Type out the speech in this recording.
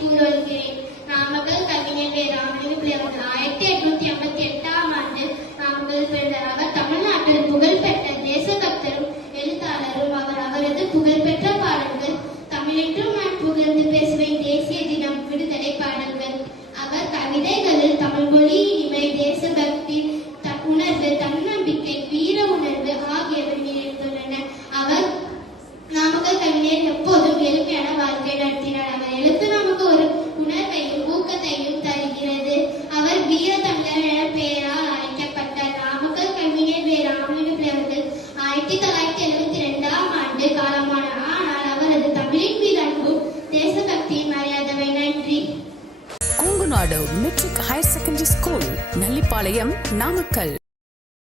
கூறுகிறேன். நாமக்கல் கவிஞர் வே. ராமலிங்க பிள்ளை அவர்கள் 1858ஆம் ஆண்டு நாமக்கல் பிறந்தார். அவர் தமிழ்நாட்டில் புகழ்பெற்ற தேசபக்தரும் எழுத்தாளரும். அவரது புகழ்பெற்ற பாடல்கள் தமிழென்றும் நான் புகழ்ந்து பேசுவேன், தேசிய தினம், விடுதலை பாடல்கள். அவர் கவிதைகளில் தமிழ் மொழி இனிமை, தேசபக்தி உணர்வு, தன்னம்பிக்கை, வீர உணர்வு ஆகியவை நிறைந்துள்ளன. அவர் நாமக்கல் கவிஞர் எப்போதும் எளிமையான வாழ்க்கை நடத்தினார். அவர் எழுத்து நமக்கு ஒரு உணர்வையும் ஊக்கத்தையும் தருகிறது. அவர் வீர தமிழர் என பெயரால் அழைக்கப்பட்டார். நாமக்கல் கவிஞர் வே. ராமலிங்க பிள்ளை அவர்கள் 1972ஆம் ஆண்டு காலமானார். ஆனால் அவரது தமிழின் மீது அன்பும் தேசபக்தியும் அறியாதவை. நன்றி. Kongunadu matric higher secondary school, Nallipalayam, Namakkal.